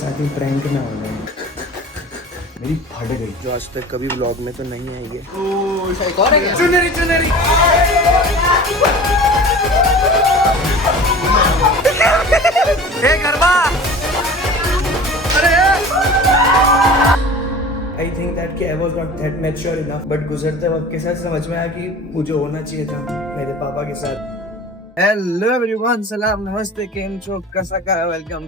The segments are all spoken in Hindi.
साथ ही प्रैंक ना हो जाए। मेरी फट गई जो आज तक कभी व्लॉग में तो नहीं आई है। चुनरी चुनरी हे गरबा। आई थिंक दैट कि I was not that mature enough, but गुजरते वक्त के साथ समझ में आया कि मुझे होना चाहिए था मेरे पापा के साथ। हेलो एवरीवन, सलाम नमस्ते, केम छो, कैसा का, welcome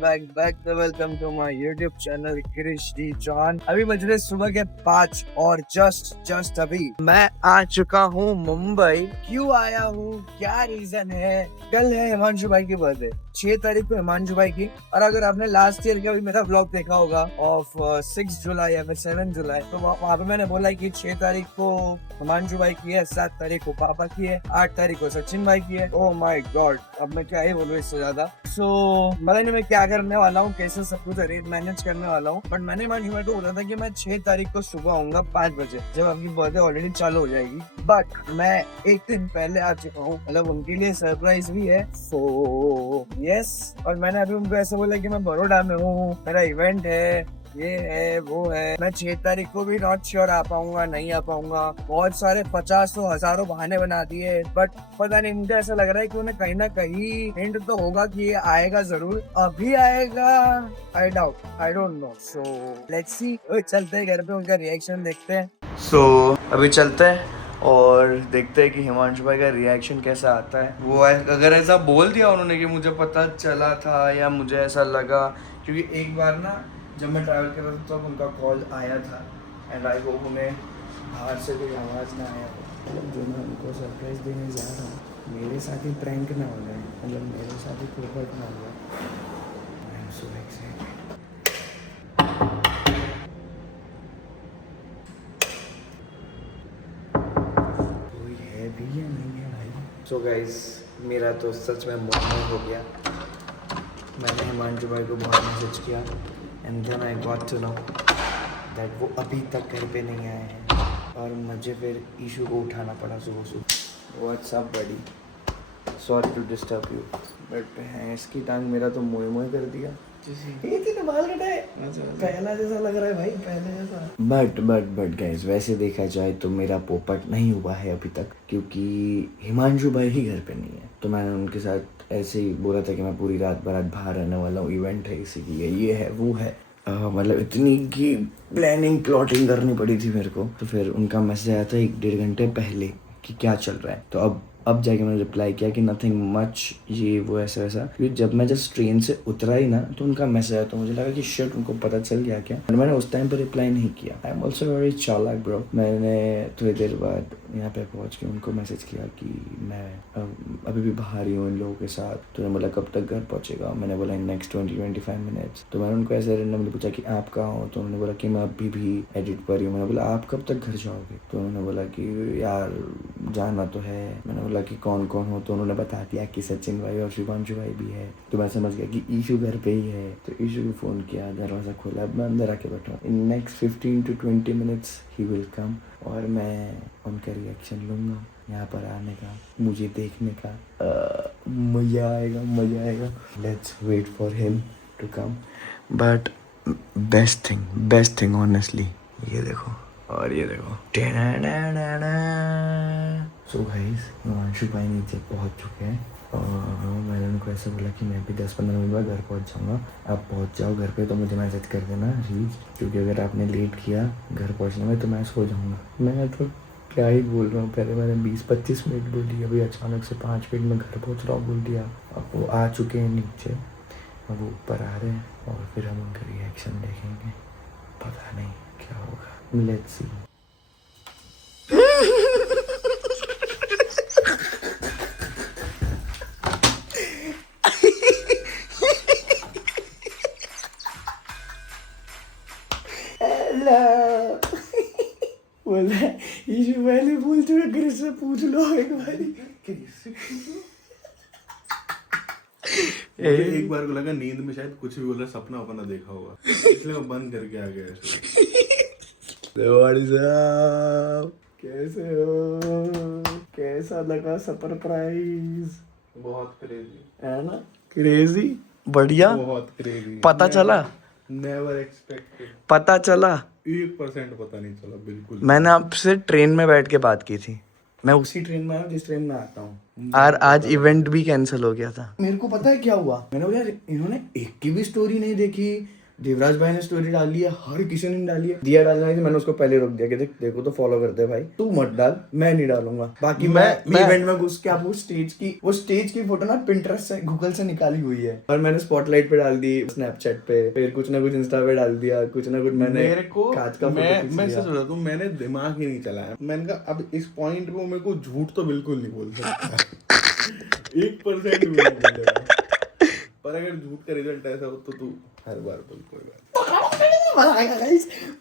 welcome to my YouTube channel Krish D John. अभी बज रहे सुबह के 5 और जस्ट अभी मैं आ चुका हूँ मुंबई। क्यों आया हूँ, क्या रीजन है? कल है हिमांशु भाई की बर्थडे, 6 तारीख को हिमांशु भाई की। और अगर आपने लास्ट ईयर का भी मेरा व्लॉग देखा होगा ऑफ 6 जुलाई या फिर 7 जुलाई, तो वहाँ पे मैंने बोला कि 6 तारीख को हिमांशु भाई की है, 7 तारीख को पापा की है, 8 तारीख को सचिन भाई की है। ओह माय गॉड, अब मैं क्या ही बोलूं इससे ज्यादा। सो पता नहीं मैं क्या करने वाला हूँ, कैसे सब कुछ अरेंज मैनेज करने वाला हूँ। बट मैंने हिमांशु भाई को बोला था कि मैं 6 तारीख को सुबह आऊंगा 5 बजे, जब आपकी बर्थडे ऑलरेडी चालू हो जाएगी। बट मैं एक दिन पहले आ चुका हूँ, मतलब उनके लिए सरप्राइज भी है। सो यस, और मैंने अभी उनको ऐसे बोला कि मैं बड़ौदा में हूँ, मेरा इवेंट है, ये है वो है। मैं 6 तारीख को भी नॉट श्योर आ पाऊंगा नहीं आ पाऊंगा। बहुत सारे 50 तो हजारों बहाने बना दिए, बट पता नहीं, मुझे ऐसा लग रहा है कि उन्हें कहीं ना कहीं हिंट तो होगा कि ये आएगा जरूर। अभी आएगा I don't know. So let's see, चलते हैं घर पे, उनका रिएक्शन देखते हैं। सो अभी चलते हैं और देखते हैं कि हिमांशु भाई का रिएक्शन कैसा आता है। वो अगर ऐसा बोल दिया उन्होंने कि मुझे पता चला था या मुझे ऐसा लगा, क्योंकि एक बार ना जब मैं ट्रैवल कर रहा था तब उनका कॉल आया था, एंड आई होप उन्हें बाहर से कोई आवाज़ ना आया हो। मतलब जो मैं उनको सरप्राइज़ देने जा रहा हूँ, मेरे साथ ही प्रैंक ना हो जाए, मतलब मेरे साथ ही पोपट ना हो जाए। आई एम सो एक्साइटेड। कोई है भी या नहीं है भाई? सो गाइस, मेरा तो सच में मोह हो गया। मैंने हिमांशु भाई को बहुत मैसेज किया, and then I got to know that वो अभी तक घर पे नहीं आए हैं, और मुझे फिर इशू को उठाना पड़ा सुबह सुबह। What's up buddy, sorry to disturb you, but भैंस की टांग मेरा तो मोए मोए कर दिया। ये तेरे बाल कटाए, पहला जैसा लग रहा है भाई, पहले जैसा। बट गाइस, वैसे देखा जाए तो मेरा पोपट नहीं हुआ है अभी तक, क्योंकि हिमांशु भाई ही घर पे नहीं है। तो मैंने उनके साथ ऐसे ही बोला था कि मैं पूरी रात बारात बाहर रहने वाला हूँ, इवेंट है इसीलिए, ये है वो है। मतलब इतनी की प्लानिंग प्लॉटिंग करनी पड़ी थी मेरे को। तो फिर उनका मैसेज आया था 1-1.5 घंटे पहले कि क्या चल रहा है। तो अब जाके मैंने रिप्लाई किया कि नथिंग मच, ये वो ऐसा वैसा। क्योंकि जब मैं जस्ट ट्रेन से उतरा ही ना तो उनका मैसेज आया, तो मुझे लगा कि शिट, उनको पता चल गया क्या। और मैंने उस टाइम पर रिप्लाई नहीं किया। आई एम ऑल्सो वेरी चालाक ब्रो। मैंने थोड़ी देर बाद यहाँ पे पहुँच के उनको मैसेज किया कि मैं अभी भी बाहर ही हूँ इन लोगों के साथ। तो उन्होंने बोला कब तक घर पहुँचेगा? मैंने बोला इन नेक्स्ट 20-25 मिनट्स। तो मैंने उनको ऐसे रैंडमली पूछा कि आप कहाँ हो? तो उन्होंने बोला कि मैं अभी भी एडिट पर ही हूँ। मैंने बोला आप कब तक घर जाओगे? तो उन्होंने बोला कि यार जाना तो है। मैंने बोला कि कौन कौन हो? तो उन्होंने बता दिया कि सचिन भाई और शिवांशु भाई भी है। तो मैं समझ गया कि ईशू घर पे ही है। तो ईशू को फ़ोन किया, दरवाज़ा खोला, अब मैं अंदर आके बैठा हूँ। In next 15 to 20 minutes he will come, और मैं उनका रिएक्शन लूँगा यहाँ पर आने का, मुझे देखने का। मज़ा आएगा। Let's wait for him to come. But best thing honestly, ये देखो और ये देखो। सो गाइस, हिमांशु भाई नीचे पहुँच चुके हैं, और मैंने उनको ऐसे बोला कि मैं भी 10-15 मिनट में घर पहुँच जाऊँगा। आप पहुँच जाओ घर पे तो मुझे मैसेज कर देना रीच, क्योंकि अगर आपने लेट किया घर पहुँचने में तो मैं सो जाऊँगा। मैं तो क्या ही बोल रहा हूँ, पहले मैंने 20-25 मिनट बोली, अभी अचानक से 5 मिनट में घर पहुँच रहा हूँ बोल दिया। अब वो आ चुके हैं नीचे, अब वो ऊपर आ रहे हैं, और फिर हम उनका रिएक्शन देखेंगे। पता नहीं क्या होगा, लेट्स सी। बोला ईशु पहले बोल चुका, क्रिस से पूछ लो एक बारी। एक बार को लगा नींद में शायद कुछ भी बोला, सपना अपना देखा होगा, इसलिए मैं बंद करके आ गया। कैसे हो? कैसा लगा सरप्राइज? बहुत क्रेजी है ना? क्रेजी, बढ़िया। बहुत क्रेजी। पता चला? Never expected. पता चला 1% पता नहीं चला बिल्कुल। मैंने आपसे ट्रेन में बैठ के बात की थी, मैं उसी ट्रेन में आया जिस ट्रेन में आता हूँ। और आज इवेंट भी कैंसिल हो गया था। मेरे को पता है क्या हुआ, मैंने बोला यार इन्होंने एक की भी स्टोरी नहीं देखी। देवराज भाई ने स्टोरी डाली है, हर किसी ने डाली है, दिया डालना है, मैंने उसको पहले रोक दिया कि देख देखो तो फॉलो करते भाई, तू मत डाल, मैं नहीं डालूंगा। बाकी मैं इवेंट में घुस के आप वो स्टेज की फोटो ना पिंटरेस्ट से गूगल से निकाली हुई है, और मैंने स्पॉटलाइट पे डाल दी, स्नैपचैट पे, फिर कुछ ना कुछ इंस्टा पे डाल दिया, कुछ ना कुछ मैंने मेरे को कांच का मैं सच बता दूं, मैंने दिमाग ही नहीं चलाया। मैंने कहा अब इस पॉइंट पे मेरे को झूठ तो बिल्कुल नहीं बोल सकता। 1% भी नहीं बोलेगा, पर अगर झूठ का रिजल्ट ऐसा हो तो तू हर बार बोल कोई बात।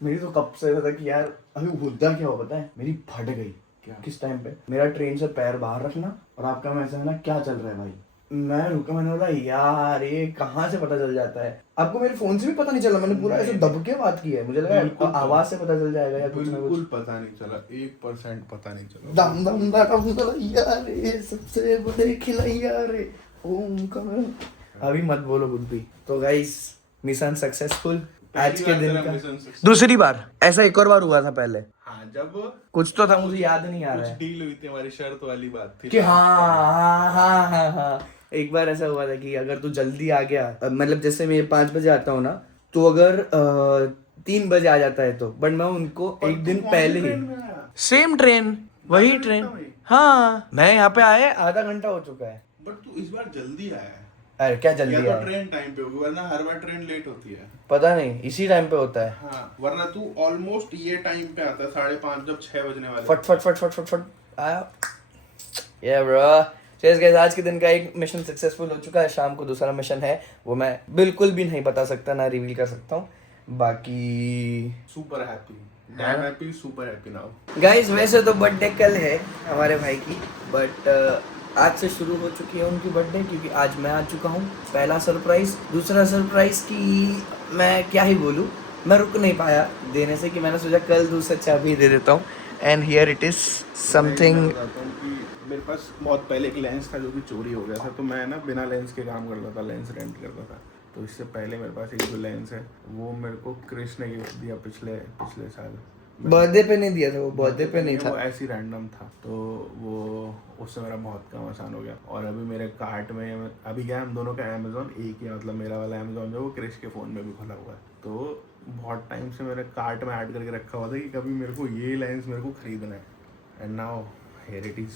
मेरी तो कब से था कि यार अभी मुद्दा क्या हो पता है, मेरी फट गई। क्या? किस टाइम पे मेरा ट्रेन से पैर बाहर रखना और आपका मैसेज है ना क्या चल रहा है भाई। मैं रुका, मैंने बोला यार ये कहाँ से पता चल जाता है। आपको मेरे फोन से भी पता नहीं चला, मैंने पूरा ऐसे दब के बात की है, मुझे लगा आवाज से पता चल जाएगा या कुछ ना कुछ। बिल्कुल पता नहीं चला, 1% पता नहीं चला। दम दम दम यार ये सबसे बड़े खिलैया रे ओम। अभी मत बोलो बुद्धि। तो गाइस मिशन सक्सेसफुल आज के दिन का। दूसरी बार ऐसा एक और बार हुआ था पहले। हाँ, जब कुछ तो था, मुझे याद नहीं आ रहा है। डील हुई थी हमारी, शर्त वाली बात थी कि हाँ एक बार ऐसा हुआ था कि अगर तू जल्दी आ गया, मतलब जैसे मैं 5 बजे आता हूँ ना, तो अगर 3 बजे आ जाता है तो, बट मैं उनको एक दिन पहले ही सेम ट्रेन वही ट्रेन। हाँ मैं यहाँ पे आए आधा घंटा हो चुका है। बट तू इस बार जल्दी आया है। अरे क्या जल्दी या आया? तो ट्रेन टाइम पे होगी, वरना हर बार ट्रेन लेट होती है। पता नहीं इसी टाइम पे होता है। हाँ, वरना तू ऑलमोस्ट ये टाइम पे आता है 5:30 जब 6 बजने वाले। फट फट फट फट फट फट आया। ये ब्रो गाइस आज के दिन का एक मिशन सक्सेसफुल हो चुका है। शाम को दूसरा मिशन है, वो मैं बिल्कुल भी नहीं बता सकता, ना रिवील कर सकता हूँ। बाकी super happy, dam happy, super happy now. Guys वैसे तो बर्थडे कल है हमारे भाई की, बट आज से शुरू हो चुकी है उनकी बर्थडे, क्योंकि आज मैं आ चुका हूँ। पहला सरप्राइज, दूसरा सरप्राइज की मैं क्या ही बोलूँ, मैं रुक नहीं पाया देने से, कि मैंने सोचा कल दूसरा चाबी दे देता हूँ। And here it is something. मेरे पास बहुत पहले एक लेंस था जो कि चोरी हो गया था, तो मैं ना बिना लेंस के काम करता था, लेंस रेंट करता था। तो इससे पहले मेरे पास एक जो लेंस है वो मेरे को क्रिश ने गिफ्ट दिया पिछले साल। बर्थडे पे नहीं दिया था, वो बर्थडे पे नहीं था, वो ऐसी रैंडम था। तो वो उससे मेरा बहुत काम आसान हो गया। और अभी मेरे कार्ट में अभी क्या है, हम दोनों का अमेजोन एक ही है, मतलब मेरा वाला अमेजोन जो वो क्रिश के फ़ोन में भी खुला हुआ है। तो बहुत टाइम से मेरे कार्ट में ऐड करके रखा हुआ था कि कभी मेरे को ये लेंस मेरे को खरीदना है। And now here it is.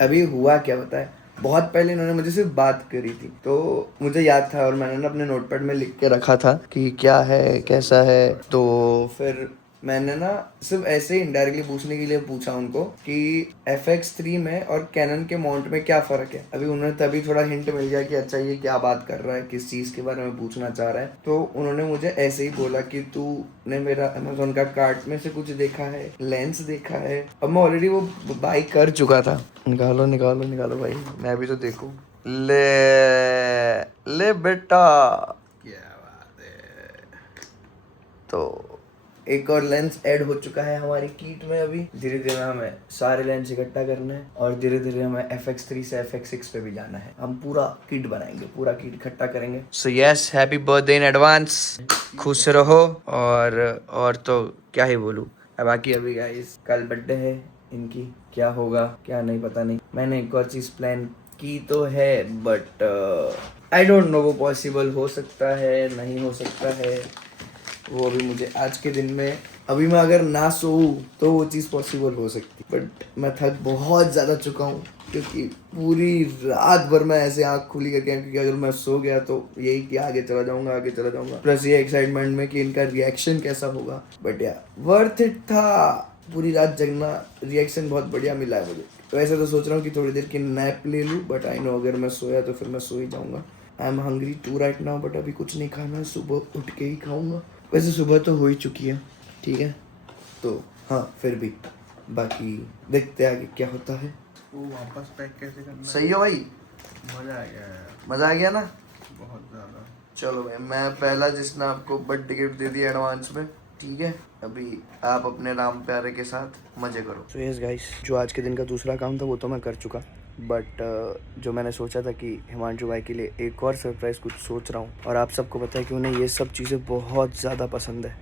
अभी हुआ क्या पता है, बहुत पहले इन्होंने मुझे सिर्फ बात करी थी, तो मुझे याद था और मैंने ना अपने नोटपैड में लिख के रखा था कि क्या है कैसा है। तो फिर मैंने ना सिर्फ ऐसे ही इनडायरेक्टली पूछने के लिए पूछा उनको कि FX3 में और कैनन के माउंट में क्या फ़र्क है। अभी उन्हें तभी थोड़ा हिंट मिल गया कि अच्छा ये क्या बात कर रहा है, किस चीज़ के बारे में पूछना चाह रहा है। तो उन्होंने मुझे ऐसे ही बोला कि तूने मेरा अमेजोन का कार्ट में से कुछ देखा है, लेंस देखा है। अब मैं ऑलरेडी वो बाई कर चुका था। निकालो निकालो निकालो भाई, मैं भी तो देखूँ। ले बेटा, क्या बात है। तो एक और लेंस ऐड हो चुका है हमारी किट में। अभी धीरे धीरे हमें सारे लेंस इकट्ठा करना है और धीरे धीरे हमें FX3 से FX6 पे भी जाना है। हम पूरा किट बनाएंगे, पूरा किट इकट्ठा करेंगे। So yes, happy birthday in advance, खुश रहो। और तो क्या ही बोलूँ। बाकी अभी गाइस कल बर्थडे है इनकी, क्या होगा क्या नहीं पता नहीं। मैंने एक और चीज़ प्लान की तो है, बट आई डोंट नो वो पॉसिबल हो सकता है नहीं हो सकता है, वो अभी मुझे आज के दिन में, अभी मैं अगर ना सोऊं तो वो चीज़ पॉसिबल हो सकती। बट मैं थक बहुत ज़्यादा चुका हूँ, क्योंकि पूरी रात भर मैं ऐसे आँख खुली करके, क्योंकि अगर मैं सो गया तो यही कि आगे चला जाऊँगा, प्लस ये एक्साइटमेंट में कि इनका रिएक्शन कैसा होगा। बट या वर्थ इट था, पूरी रात जगना, रिएक्शन बहुत बढ़िया मिला है मुझे। तो ऐसा तो सोच रहा हूँ कि थोड़ी देर की नैप ले लूँ, बट आई नो अगर मैं सोया तो फिर मैं सो ही जाऊँगा। I am hungry too right now, but अभी कुछ नहीं खाना, सुबह उठ के ही खाऊँगा। वैसे सुबह तो हो ही चुकी है, ठीक है। तो हाँ फिर भी बाकी देखते आगे क्या होता है। वो वापस पैक कैसे करना है? सही हो भाई, मजा आ गया यार, मज़ा आ गया ना। बहुत ज़्यादा। चलो भाई, मैं पहला जिसने आपको बर्थडे गिफ्ट दे दिया एडवांस में, ठीक है। अभी आप अपने राम प्यारे के साथ मजे करो। तो यस गाइस, जो आज के दिन का दूसरा काम था वो तो मैं कर चुका। बट जो मैंने सोचा था कि हिमांशु भाई के लिए एक और सरप्राइज़ कुछ सोच रहा हूँ, और आप सबको पता है कि उन्हें ये सब चीज़ें बहुत ज़्यादा पसंद है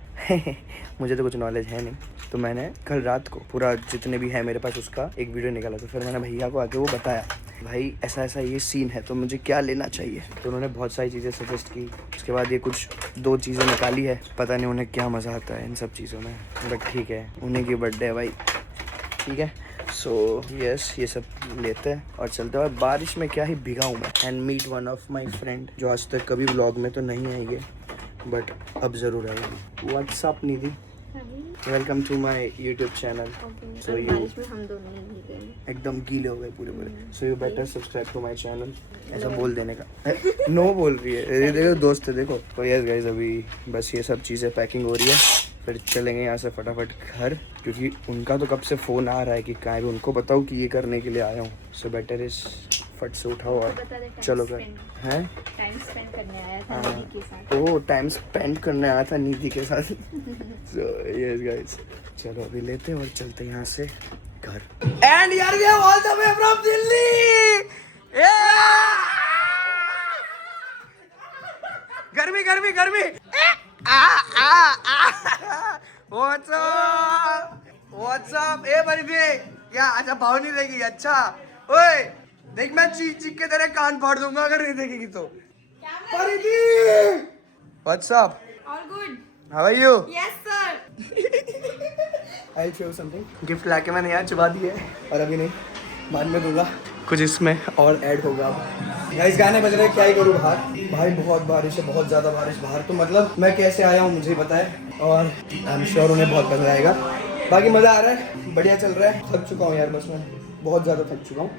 मुझे तो कुछ नॉलेज है नहीं, तो मैंने कल रात को पूरा जितने भी है मेरे पास उसका एक वीडियो निकाला, तो फिर मैंने भैया को आके वो बताया, भाई ऐसा ऐसा ये सीन है तो मुझे क्या लेना चाहिए। तो उन्होंने बहुत सारी चीज़ें सजेस्ट की, उसके बाद ये कुछ 2 चीज़ें निकाली है, पता नहीं उन्हें क्या मज़ा आता है इन सब चीज़ों में, बट ठीक है, उन्हीं की बर्थडे है भाई, ठीक है। सो यस, ये सब लेते हैं और चलते हैं। और बारिश में क्या ही भीगा हूँ मैं। And meet one of my friend जो आज तक कभी व्लॉग में तो नहीं आएंगे, बट अब ज़रूर आएगी। What's up Nidhi, welcome to my YouTube channel. So you हम दोनों ही भीगे एकदम गीले हो गए पूरे पूरे। So you better subscribe to my channel, ऐसा बोल देने का। नो बोल रही है, ये देखो दोस्त है, देखो। तो यस गाइस, अभी बस ये सब चीज़ें पैकिंग हो रही है, फिर चलेंगे यहाँ से फटाफट घर, क्योंकि उनका तो कब से फ़ोन आ रहा है कि कहाँ भी, उनको बताओ कि ये करने के लिए आया हूँ। सो बेटर इज फट से उठाओ और चलो घर। हैं टाइम स्पेंड करने आया था निधि के साथ। ओ, टाइम स्पेंड करने आया था निधि के साथ। सो यस गाइस, चलो अभी लेते हैं और चलते हैं यहाँ से घर। एंड यार we are all the way from Delhi. गर्मी गर्मी गर्मी। What's up? ए बर्फी, क्या अच्छा भाव नहीं देगी? अच्छा ओए देख, मैं चीख चीख के तेरे कान फाड़ दूंगा अगर नहीं देखेगी तो। परिधि, What's up? All good. How are you? Yes sir. I'll show you something. Gift लाके मैंने यहाँ चुबा दी है, और अभी नहीं, बाद में दूंगा। कुछ इसमें और ऐड होगा। गाइस गाने बज रहे हैं, क्या ही करूँ बाहर। भाई बहुत बारिश है, बहुत ज़्यादा बारिश बाहर, तो मतलब मैं कैसे आया हूँ मुझे ही पता है, और आई एम श्योर उन्हें बहुत पसंद आएगा। बाकी मज़ा आ रहा है, बढ़िया चल रहा है। थक चुका हूँ यार, बस मैं बहुत ज़्यादा थक चुका हूँ।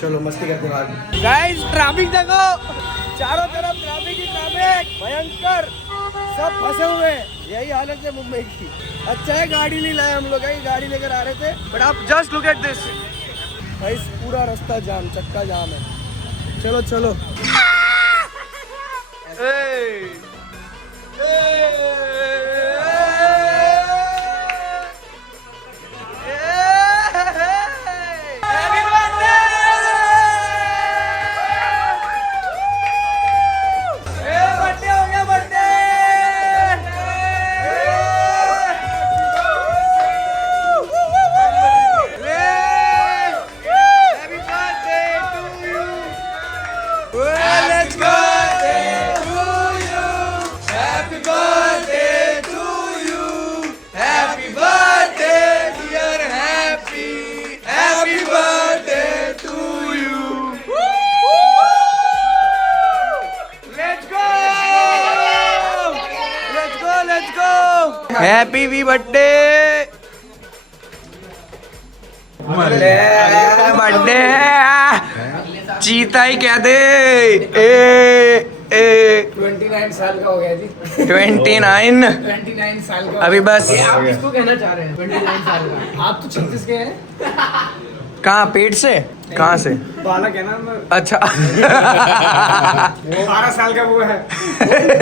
चलो मस्ती करते हैं। गाइस ट्रैफिक देखो, चारों तरफ ट्रैफिक ही ट्रैफिक, भयंकर, सब फंसे हुए हैं। यही हालत है मुंबई की। अच्छा है गाड़ी नहीं लाए हम लोग, गाड़ी लेकर आ रहे थे, बट आप जस्ट लुक एट दिस भाई, पूरा रास्ता जाम, चक्का जाम है। चलो चलो। हैप्पी वी बर्थडे, बर्थडे चीता ही कह दे। 29 साल का हो गया जी। 29 साल का। अभी बस। आप किसको कहना चाह रहे हैं 29 साल का? आप तो 36 के हैं। कहाँ, पेट से? कहाँ से? बालक है ना मैं। अच्छा। वो 12 साल का वो है।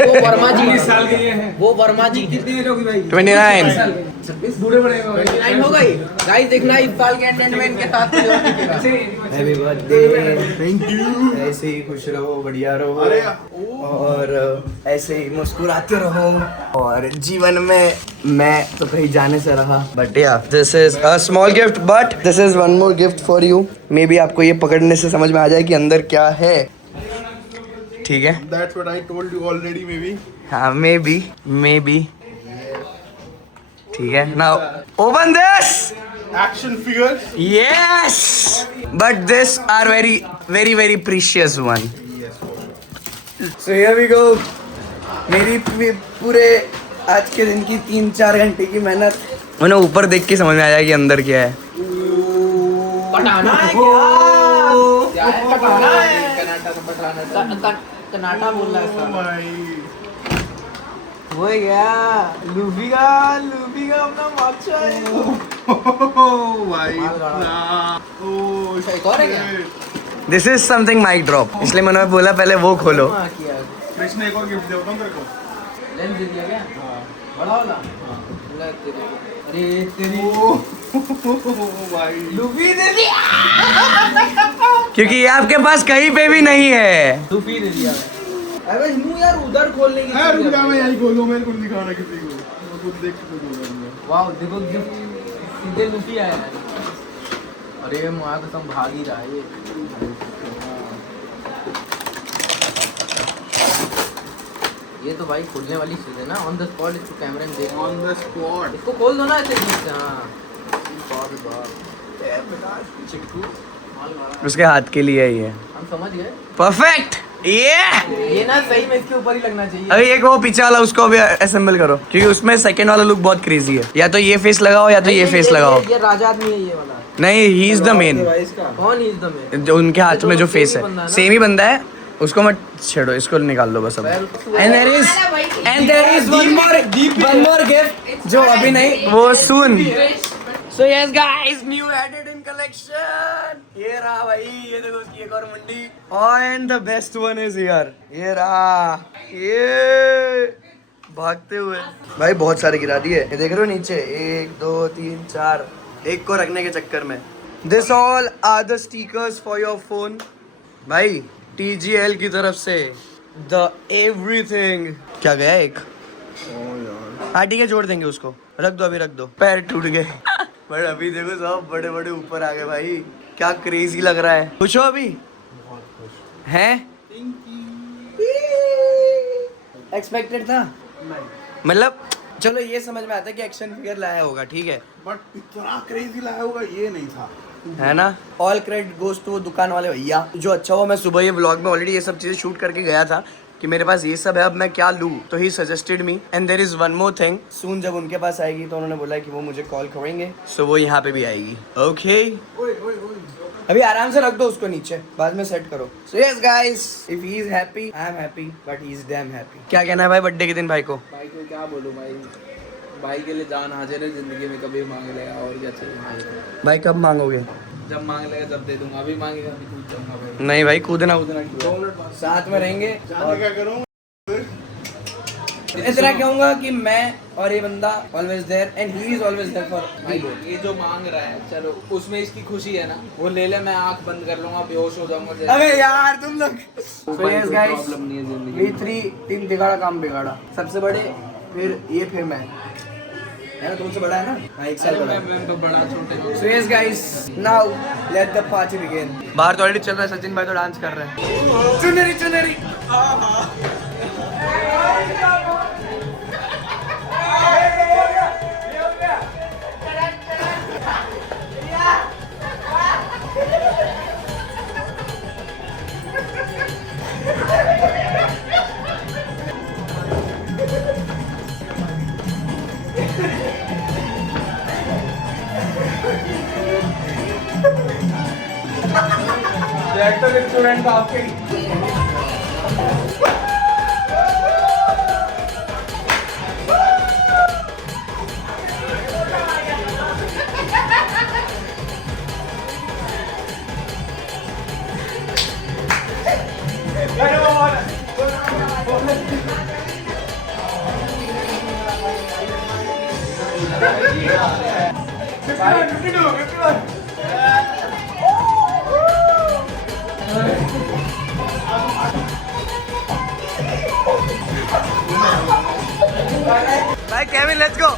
वो वर्मा जी 19 साल के ये हैं। वो वर्मा जी कितनी एज होगी भाई? 29। 26 बूढ़े बड़े हो गए। 29 हो गई। गाइस देखना इकबाल के एंटरटेनमेंट में इनके साथ हैप्पी बर्थडे, थैंक यू। ऐसे ही खुश रहो, बढ़िया रहो, और ऐसे ही मुस्कुराते रहो, और जीवन में मैं तो कहीं जाने से रहा, बट या this is a small gift, but this is one more gift for you. May be आपको ये पकड़ने से समझ में आ जाए कि अंदर क्या है, ठीक है? That's what I told you already, maybe. हाँ, मे बी, ठीक है। Now open this. Action figures. Yes, but this are very precious one. So here we go. मेरी पूरे आज के दिन की 3-4 घंटे की मेहनत, उन्हें ऊपर देख के समझ में आया कि अंदर क्या है। पटाना है क्या? पटाना है। कनाटा बोल रहा है इसका। वो गया लूफी का अपना माचा है। एक और है क्या? This is something mic drop, इसलिए मैंने बोला पहले वो खोलो। कृष्ण एक और गिफ्ट देता हूँ तेरे को। लेंस दे दिया क्या? हाँ बड़ा वाला? ले तेरे को। अरे तेरी भाई लूफी दे दिया। क्योंकि ये आपके पास कहीं पे भी नहीं है। लूफी दे दिया। अरे मुंह यार उधर खोलने की। यार रुक जा, मैं यही खोलूं, मेरे को नहीं दिखाना किसी को, मैं खुद देख के खोलूंगा। वाह देखो गिफ्ट सीधे लूफी आया है। अरे माँ कसम भाग ही रहा है ये। ये तो भाई खोलने वाली चीज है ना, ऑन द स्पॉट इसको कैमरे में देखो। ऑन द स्पॉट इसको खोल दो ना ऐसे बीच से। हाँ चिट्टू उसके हाथ के लिए ही है। हम समझ गए। परफेक्ट। ये ना सही में इसके ऊपर ही लगना चाहिए। अरे एक वो पीछे वाला उसको भी असेंबल करो, क्योंकि उसमें सेकंड वाला लुक बहुत क्रेजी है। या तो ये फेस लगाओ या तो ये फेस लगाओ। ये राजा आदमी है ये वाला। नहीं, ही इज द मेन। कौन इज द मैन? जो उनके हाथ में जो फेस same ही बंदा है है ना? सेम ही बंदा है। उसको मत छेड़ो, इसको निकाल लो बस अब। And there is one more gift जो अभी नहीं, वो soon. So yes guys, new added in collection. ये रहा भाई, ये देखो उसकी एक और मुंडी। And the best one is here. ये रहा, ये भागते हुए भाई बहुत सारे गिरा दिए। ये देख रहे हो नीचे, 1 2 3 4, एक को रखने के चक्कर में। This all are the stickers for your phone भाई, TGL की तरफ से द एवरीथिंग। क्या गया एक? हाँ ठीक है, जोड़ देंगे उसको, रख दो अभी, रख दो। पैर टूट गए बट अभी देखो सब बड़े बड़े ऊपर आ गए भाई, क्या क्रेजी लग रहा है। खुश हो अभी? हैं? एक्सपेक्टेड था मतलब, चलो ये समझ में आता है कि एक्शन फिगर लाया होगा, ठीक है, बट इतना क्रेजी लाया होगा ये नहीं था, है ना। ऑल क्रेडिट गोज टू वो दुकान वाले भैया। जो अच्छा हुआ मैं सुबह ये व्लॉग में ऑलरेडी ये सब चीजें शूट करके गया था कि मेरे पास ये सब है, अब मैं क्या लूँ, तो ही suggested me. And there is one more thing, soon जब उनके पास आएगी तो उन्होंने बोला कि वो मुझे कॉल करेंगे, सो वो यहाँ पे भी आएगी। ओके अभी आराम से रख दो उसको नीचे, बाद में सेट करो। सो yes guys, if he is happy I am happy, but he is damn happy. क्या कहना है भाई बर्थडे के दिन भाई को? भाई को क्या बोलूं भाई, भाई के लिए जान हाजिर है, जिंदगी में कभी मांग लेगा और क्या चाहिए भाई। भाई कब मांगोगे? जब मांग लेगा जब दे दूंगा, अभी मांगेगा अभी कूद जाऊंगा भाई। नहीं भाई, कूदना उदना क्यों, साथ में रहेंगे। जाने क्या करूं? इतना कहूंगा कि मैं और ये बंदा always there and he is always there for भाई ये जो मांग रहा है, चलो उसमें इसकी खुशी है ना, वो ले ले, मैं आंख बंद कर लूंगा, बेहोश हो जाऊंगा। अबे यार तुम लोग। सो यस गाइस, प्रॉब्लम नहीं है जिंदगी we तीन बिगाड़ा काम बिगाड़ा, सबसे बड़े, फिर ये, फिर मैं, है ना, तुमसे बड़ा है ना, हाँ 1 साल बड़ा। मैं तो बड़ा छोटे। सो yes guys, now let the party begin. बाहर तो ऑलरेडी चल रहा है, सचिन भाई तो डांस कर रहे हैं। चुनरी चुनरी रेस्टोरेंट आपके भाई केविन, लेट्स गो।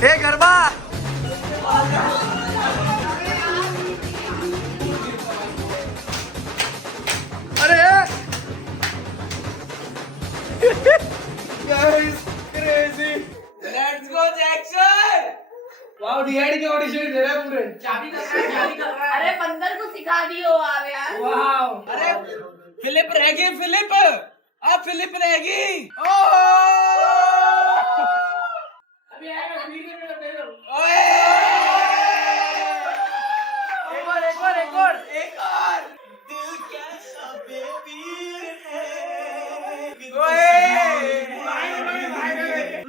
हे गरबा, अरे guys crazy, let's go Jackson. Wow DID के ऑडिशन दे रहा है पूरे। चाबी कर रहा है। अरे बंदर को सिखा दियो आप यार। वाओ अरे फिलिप रह गए, फिलिप अब फिलिप रहेगी। अभी आएगा वीडियो में दे दो। ओए एक और दिल कैसा बेपीर है। ओए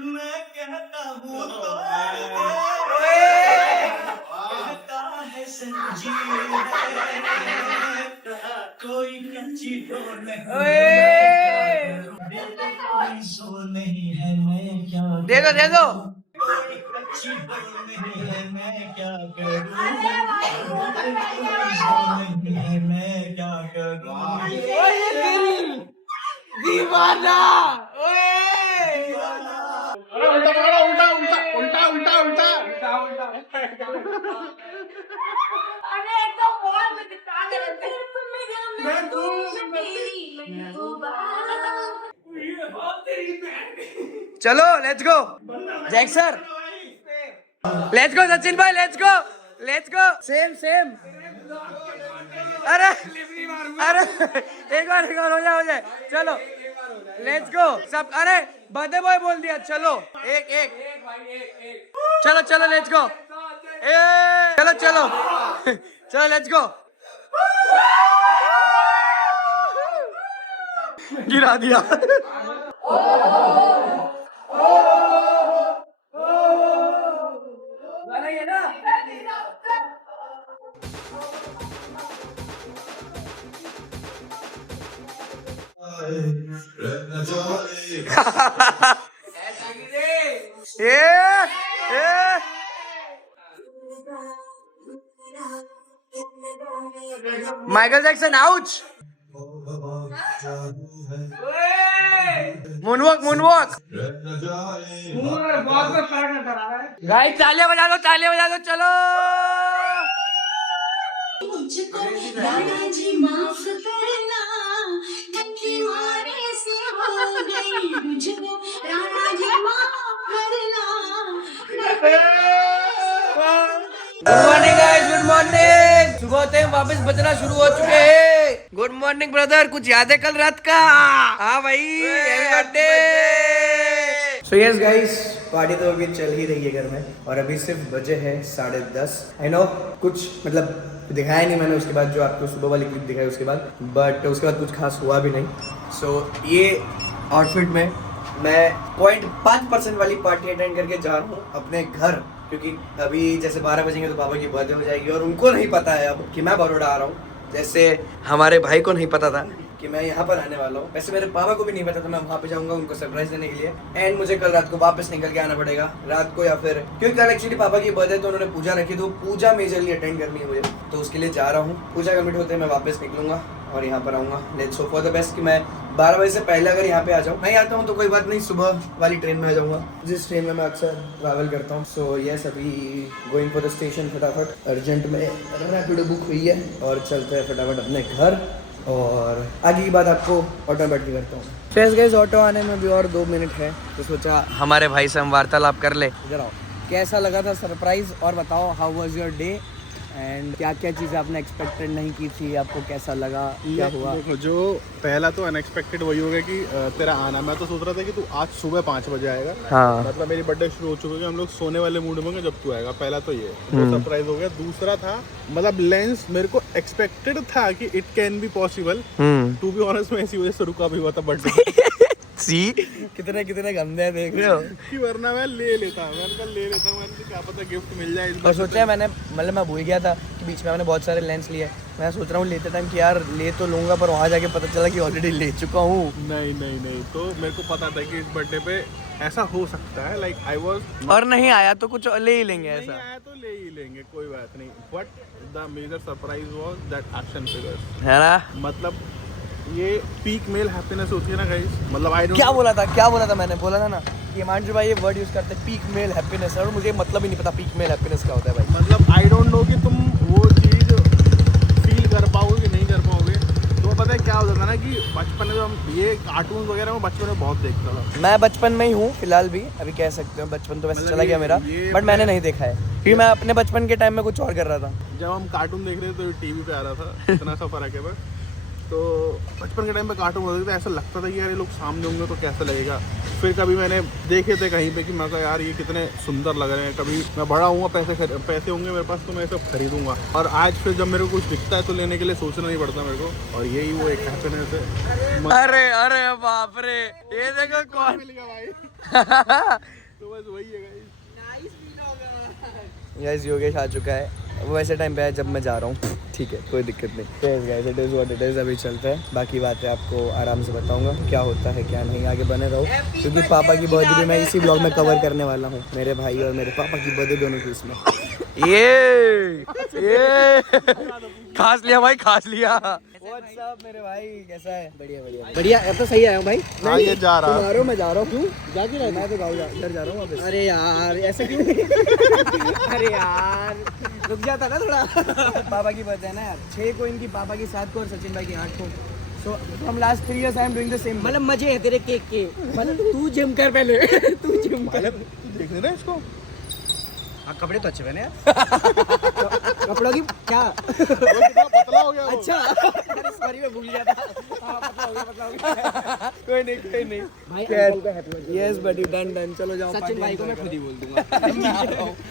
मैं कहता हूँ तो कहता है संजीव कोई कच्ची नहीं है मैं क्या दे दो कोई कच्ची नहीं है मैं क्या करूं नहीं है मैं क्या करूं दीवाना अरे तो बहुत दिखा रहे थे मैं चलो let's go Jackson, let's go Sachin भाई, लेट्स गो सेम। अरे एक बार हो जाए चलो लेट्स गो सब। अरे बर्थडे बॉय बोल दिया, चलो एक चलो लेट्स गो चलो लेट्स गो। गिरा दिया। Michael Jackson ouch. Moonwalk. Guys तालियां बजा दो चलो। मुझको दादाजी माफ करना धक्के मारे से हो गई मुझको दादाजी माफ करना। Good morning guys, good morning. सुबह होते हैं वापस बजना शुरू हो चुके हैं। गुड मॉर्निंग ब्रदर, कुछ याद है कल रात का? हाँ भाई, हैप्पी बर्थडे। सो यस गाइस, पार्टी तो अभी चल ही रही है घर में और अभी सिर्फ बजे हैं 10:30। आई नो कुछ मतलब दिखाया नहीं मैंने उसके बाद, जो आपको सुबह वाली क्लिप दिखाई उसके बाद, बट उसके बाद कुछ खास हुआ भी नहीं। सो ये आउटफिट में मैं 0.5% वाली पार्टी अटेंड करके जा रहा हूँ अपने घर, क्योंकि अभी जैसे 12 बजेंगे तो पापा की बर्थडे हो जाएगी और उनको नहीं पता है अब कि मैं बड़ौदा आ रहा हूँ। जैसे हमारे भाई को नहीं पता था कि मैं यहाँ पर आने वाला हूँ, वैसे मेरे पापा को भी नहीं पता था मैं वहाँ पे जाऊँगा उनको सरप्राइज देने के लिए। एंड मुझे कल रात को वापस निकल के आना पड़ेगा रात को, या फिर क्योंकि कल एक्चुअली पापा की बर्थडे तो उन्होंने पूजा रखी, तो पूजा मेजरली अटेंड करनी है मुझे, तो उसके लिए जा रहा हूँ। पूजा कंप्लीट होते मैं वापस निकलूंगा और यहाँ पर आऊँगा। Let's hope for the best कि मैं 12 बजे से पहले अगर यहाँ पे आ जाऊँ, नहीं आता हूँ तो कोई बात नहीं, सुबह वाली ट्रेन में आ जाऊँगा जिस ट्रेन में मैं अक्सर ट्रैवल करता हूँ। सो यस, अभी गोइंग फॉर द स्टेशन फटाफट, अर्जेंट में रैपिडो बुक हुई है और चलते हैं फटाफट अपने घर, और आगे की बात आपको ऑटो में बैठ के करता हूँ। फ्रेश गाइस, ऑटो आने में भी और 2 मिनट है, तो सोचा हमारे भाई से हम वार्तालाप कर ले। इधर आओ, कैसा लगा था सरप्राइज और बताओ how was your day and क्या क्या चीज़ें आपने एक्सपेक्टेड नहीं की थी, आपको कैसा लगा, क्या हुआ? देखो, जो पहला तो अनएक्सपेक्टेड वही हो गया कि तेरा आना, मैं तो सोच रहा था कि तू आज सुबह 5 बजे आएगा। हाँ, मतलब मेरी बर्थडे शुरू हो चुकी है, हम लोग सोने वाले मूड में होंगे जब तू आएगा। पहला तो ये सरप्राइज हो गया। दूसरा था मतलब लेंस, मेरे को एक्सपेक्टेड था कि it can be possible, to be honest मैं इसी वजह से रुका भी हुआ था बर्थडे। सी कितने गंदे हैं, देख रहे हो कि वरना मैं ले लेता, मैंने क्या पता गिफ्ट मिल जाए। और सोचा मैंने, मतलब मैं भूल गया था कि बीच में मैंने बहुत सारे लेंस लिए। मैं सोच रहा हूँ लेते टाइम कि यार ले तो लूंगा, पर वहाँ जाके पता चला कि ऑलरेडी ले चुका हूँ। नहीं, तो मेरे को पता था कि इस बर्थडे पे ऐसा हो सकता है, लाइक आई वाज, और नहीं आया तो कुछ ले ही लेंगे, ऐसा आया तो ले ही लेंगे, कोई बात नहीं। But the major surprise was that action figures, है ना। मतलब ये पीक मेल हैप्पीनेस होती है ना गाइस, मतलब आई डोंट क्या बोला था मैंने, बोला था ना कि हिमांशु भाई ये वर्ड यूज करते हैं पीक मेल हैप्पीनेस, और मुझे मतलब ही नहीं पता पीक मेल हैप्पीनेस क्या होता है भाई। मतलब आई डोंट नो कि तुम वो चीज़ फील कर पाओगे कि नहीं कर पाओगे। तो पता है क्या होता था ना कि बचपन में जो हम ये कार्टून वगैरह में बचपन में बहुत देखता था। मैं बचपन में ही हूँ फिलहाल भी, अभी कह सकते हो बचपन तो वैसे चला गया मेरा, बट मैंने नहीं देखा है क्योंकि मैं अपने बचपन के टाइम में कुछ और कर रहा था। जब हम कार्टून देख रहे थे तो टीवी पे आ रहा था, इतना सा फर्क है बस। तो बचपन के टाइम पे कार्टून होते थे, ऐसा लगता था कि यार ये लोग सामने होंगे तो कैसा लगेगा। फिर कभी मैंने देखे थे कहीं पे कि मैं कहा यार ये कितने सुंदर लग रहे हैं, कभी मैं बड़ा हूँ पैसे होंगे मेरे पास तो मैं सब खरीदूंगा। और आज फिर जब मेरे को कुछ दिखता है तो लेने के लिए सोचना नहीं पड़ता मेरे को, और यही वो एक हैप्पीनेस है। अरे अरे बाप रे, ये देखो कौन मिल गया भाई। तो बस वही है गाइस। गाइस योगेश आ चुका है, वो वैसे टाइम पे है जब मैं जा रहा हूँ, ठीक है कोई दिक्कत नहीं। Guys it is what it is, अभी चलते हैं, बाकी बातें आपको आराम से बताऊंगा क्या होता है क्या नहीं, आगे बने रहो क्योंकि पापा की बर्थडे भी मैं इसी ब्लॉग में कवर करने वाला हूँ। मेरे भाई और मेरे पापा की बर्थडे दोनों की इसमें। ये खास लिया भाई, खास लिया। व्हाट्स अप मेरे भाई, कैसा है? बढ़िया बढ़िया बढ़िया, अब तो सही आया हूँ भाई। हाँ ये जा रहा है। तुम आ रहे हो, मैं जा रहा हूँ। क्यों जा क्यों रहा? मैं तो गाँव घर जा रहा हूँ वापस। अरे यार ऐसे क्यों? अरे यार रुक जाता ना थोड़ा। पापा की बात है ना यार, 6 को इनकी, पापा की 7 को और सचिन भाई की 8 को। So from last 3 years I am doing the same. मतलब मजे है तेरे केक के, मतलब तू जिम कर पहले। तू जिम कर, देखने ना इसको। हाँ कपड़े तो अच्छे बने यार। कपड़ों की क्या कितना पतला हो गया वो। अच्छा सॉरी मैं भूल गया था। हाँ, पतला हो गया। कोई नहीं भाई। यस बडी डन। चलो जाओ, सचिन भाई को मैं खुद ही बोल दूंगा।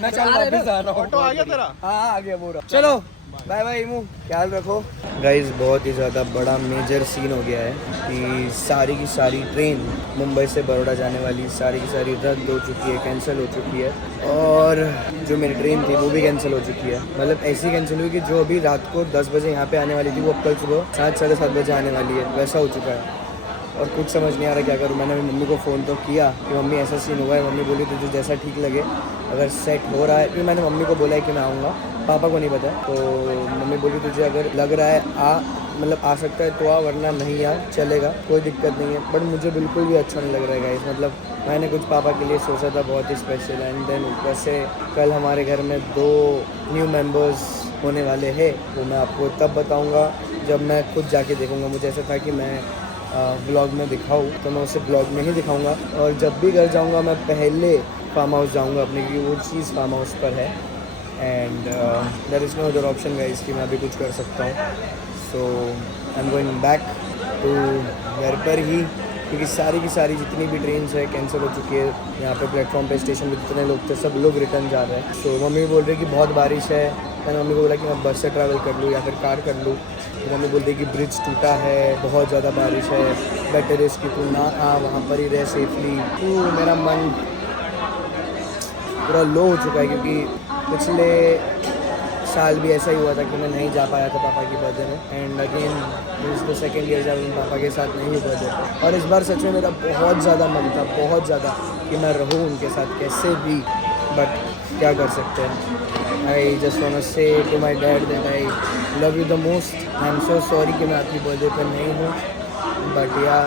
मैं चल वापस आ रहा हूँ। ऑटो आ गया तेरा? हाँ आ गया पूरा। चलो बाय बाय इमू, ख्याल रखो। गाइस बहुत ही ज़्यादा बड़ा मेजर सीन हो गया है कि सारी की सारी ट्रेन मुंबई से बड़ौदा जाने वाली सारी की सारी रद्द हो चुकी है, कैंसिल हो चुकी है। और जो मेरी ट्रेन थी वो भी कैंसिल हो चुकी है। मतलब ऐसी कैंसिल हुई कि जो अभी रात को 10 बजे यहाँ पे आने वाली थी वो अब कल सुबह 7 साढ़े 7 बजे आने वाली है, वैसा हो चुका है। और कुछ समझ नहीं आ रहा क्या करूँ। मैंने अपनी मम्मी को फ़ोन तो किया कि मम्मी ऐसा सीन हुआ है। मम्मी बोली तुझे जैसा ठीक लगे, अगर सेट हो रहा है, फिर मैंने मम्मी को बोला है कि मैं आऊँगा, पापा को नहीं पता। तो मम्मी बोली तुझे अगर लग रहा है मतलब आ सकता है तो आ, वरना नहीं आ, चलेगा कोई दिक्कत नहीं है। बट मुझे बिल्कुल भी अच्छा नहीं लग रहा है गाइस। मतलब मैंने कुछ पापा के लिए सोचा था बहुत ही स्पेशल, एंड देन ऊपर से कल हमारे घर में 2 न्यू मेंबर्स होने वाले हैं। वो मैं आपको तब बताऊँगा जब मैं खुद जाके देखूँगा। मुझे ऐसा था कि मैं ब्लॉग में दिखाऊँ तो मैं उसे ब्लॉग में ही दिखाऊँगा, और जब भी घर जाऊँगा मैं पहले फार्म हाउस जाऊँगा अपने, क्योंकि वो चीज़ फार्म हाउस पर है। And there is no other option guys कि मैं अभी कुछ कर सकता हूँ। So I am going back to घर पर ही, क्योंकि सारी की सारी जितनी भी ट्रेन है कैंसिल हो चुकी है। यहाँ पे प्लेटफॉर्म पे स्टेशन पे जितने लोग थे सब लोग रिटर्न जा रहे हैं। सो मम्मी बोल रही है कि बहुत बारिश है। मैंने मम्मी को बोला कि मैं बस से ट्रैवल कर लूँ या फिर कार कर लूँ। तो मम्मी बोलती है कि ब्रिज टूटा है, बहुत ज़्यादा बारिश है, बेटर इज़ कि तू ना आ, वहाँ पर ही रह सेफली। तो मेरा मन पूरा लो हो चुका है, क्योंकि पिछले साल भी ऐसा ही हुआ था कि मैं नहीं जा पाया था पापा की बर्थडे में। And again this the second year जब मैं पापा के साथ नहीं हुआ बर्थडे। और इस बार सच में मेरा बहुत ज़्यादा मन था, बहुत ज़्यादा, कि मैं रहूँ उनके साथ कैसे भी, बट क्या कर सकते हैं। I just want to say to my dad that I love you the most. I am so sorry कि मैं आपकी बर्थडे पर नहीं हूँ, but yeah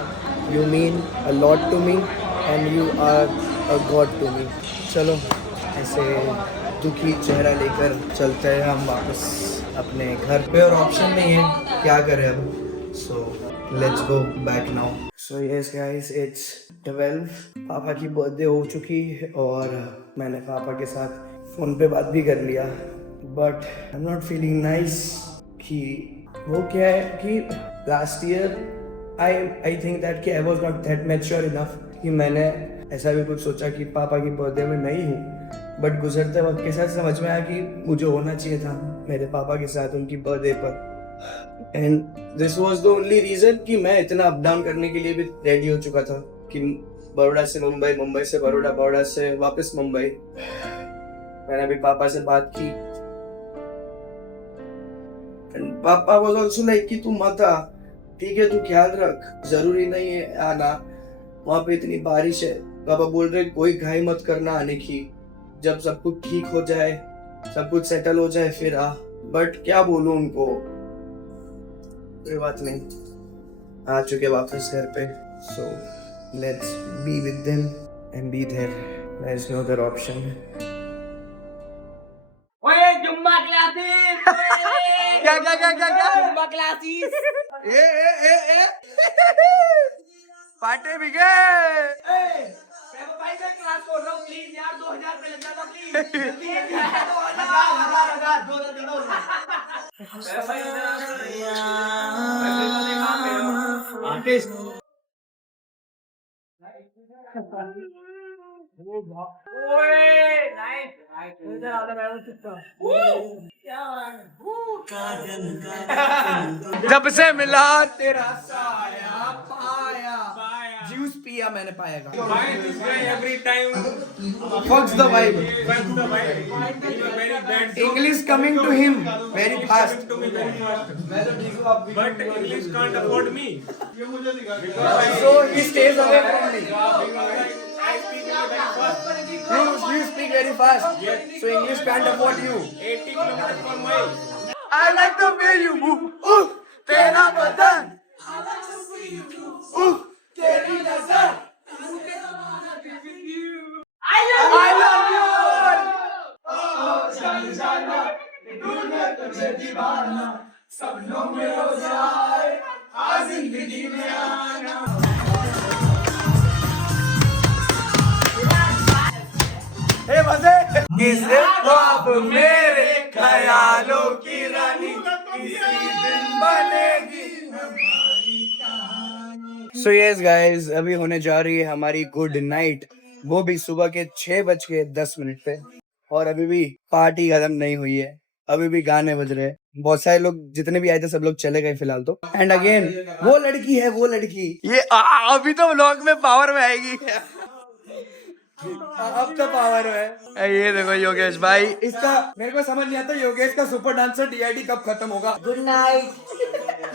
you mean a lot to me and you are a god to me. चलो ऐसे दुखी चेहरा लेकर चलते हैं हम वापस अपने घर पे, और ऑप्शन नहीं है, क्या करें अब। So let's go back now. So yes guys it's 12, पापा की बर्थडे हो चुकी है और मैंने पापा के साथ फ़ोन पे बात भी कर लिया, but I am not feeling nice. कि वो क्या है कि last year I think that कि I was not that mature enough कि मैंने ऐसा भी कुछ सोचा कि पापा की बर्थडे में नहीं हूँ। बट गुजरते वक्त के साथ समझ में आया कि मुझे होना चाहिए था मेरे पापा के साथ उनकी बर्थडे पर। And this was the only reason कि मैं इतना अप डाउन करने के लिए भी रेडी हो चुका था कि बड़ौदा से मुंबई, मुंबई से बड़ौदा, बड़ौदा से वापस मुंबई। मैंने अभी पापा से बात की, पापा वाज आल्सो लाइक कि तू मत आ, ठीक है, तू ख्याल रख, जरूरी नहीं है आना, वहाँ पे इतनी बारिश है। पापा बोल रहे कोई घाई मत करना आने की, जब सब कुछ ठीक हो जाए, सब कुछ सेटल हो जाए फिर आ। बट क्या बोलूं उनको, कोई बात नहीं, आ चुके वापस घर पे। So let's be with them and be there, there is no other option. ओए जुम्मा क्लासेस। क्या क्या क्या क्या क्या जुम्मा क्लासेस। ए पाटे भी गए। भाई मैं क्लास छोड़ रहा हूँ प्लीज यार, 2000 पे लग जाता प्लीज। जल्दी 2000 2000 2000। जब से मिला तेरा साया पाया, जूस पिया मैंने पाया का। every time Fucks the vibe. fucks the vibe. He's a very bad English coming to him very fast. to me very fast. But English can't afford me. So he stays away from me. I speak very fast. You speak very fast. So English can't afford you. 80 kilometers per mile. I like the way you move. तेरा बदन. तेरी नजर. I love you. तुझे दीवाना सपनों में हो जाए आज जिंदगी में आना। हे मजे किसे ख्वाब मेरे ख्यालों की रानी किसी दिन बनेगी हमारी कहानी। So yes guys, अभी होने जा रही है हमारी गुड नाइट, वो भी सुबह के 6:10 पे। और अभी भी पार्टी खत्म नहीं हुई है, अभी भी गाने बज रहे हैं। बहुत सारे लोग जितने भी आए थे सब लोग चले गए फिलहाल तो। एंड अगेन वो लड़की है, वो लड़की ये अभी तो व्लॉग में पावर में आएगी। अब तो पावर है। ये देखो योगेश भाई, इसका मेरे को समझ नहीं आता योगेश का सुपर डांसर DID कब खत्म होगा। Good night,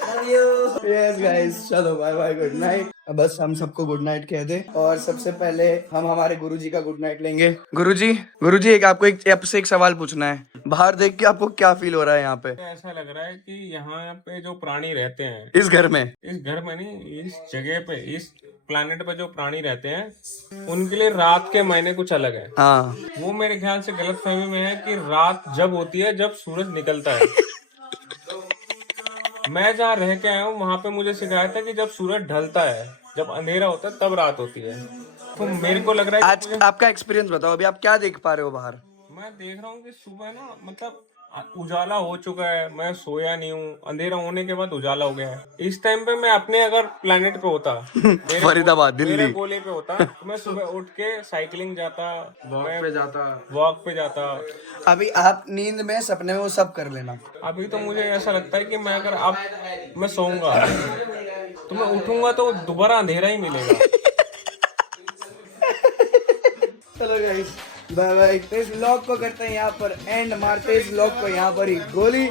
love you. Yes guys, चलो बाय बाय, गुड नाइट। बस हम सबको गुड नाइट कह दे, और सबसे पहले हम हमारे गुरुजी का गुड नाइट लेंगे। गुरुजी एक आपको आपसे एक सवाल पूछना है। बाहर देख के आपको क्या फील हो रहा है यहाँ पे? ऐसा लग रहा है कि यहाँ पे जो प्राणी रहते हैं इस घर में नहीं, इस जगह पे, इस प्लैनेट पे जो प्राणी रहते हैं उनके लिए रात के महीने कुछ अलग है। हाँ, वो मेरे ख्याल से गलतफहमी में है कि रात जब होती है जब सूरज निकलता है। मैं जहाँ रह के आया हूँ वहां पे मुझे सिखाया था कि जब सूरज ढलता है, जब अंधेरा होता है तब रात होती है। तो मेरे को लग रहा है आज आपका एक्सपीरियंस बताओ, अभी आप क्या देख पा रहे हो बाहर? मैं देख रहा हूँ कि सुबह ना मतलब उजाला हो चुका है, मैं सोया नहीं हूँ, अंधेरा होने के बाद उजाला हो गया है। इस टाइम पे मैं अपने अगर प्लेनेट पे होता फरीदाबाद, दिल्ली, मेरे गोले पे होता, तो मैं सुबह उठ के साइकिलिंग जाता, वॉक पे जाता। अभी आप नींद में सपने में वो सब कर लेना। अभी तो मुझे ऐसा लगता है कि मैं अगर अब मैं सोऊंगा तो मैं उठूंगा तो दोबारा अंधेरा ही मिलेगा। चलो गाइस, बाय बाय। इस व्लॉग को करते हैं यहाँ पर एंड, मारते इस व्लॉग को यहाँ पर ही गोली।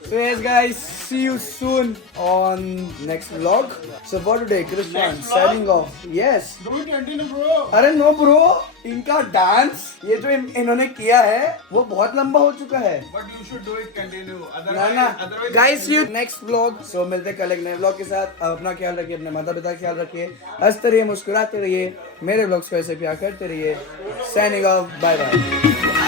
So yes guys, see you soon on next vlog. So for today, Christian signing off. Yes. Do it continue, bro. अरे नो ब्रो, इनका डांस ये जो इन्होंने किया है वो बहुत लंबा हो चुका है। But you should do it continue. ना guys, see you next vlog. So मिलते कल एक नए vlog के साथ। अब अपना ख्याल रखिए, अपने माता पिता का ख्याल रखिए, हंसते रहिए, मुस्कुराते रहिए, मेरे vlogs को ऐसे प्यार करते रहिए। Signing off, bye bye.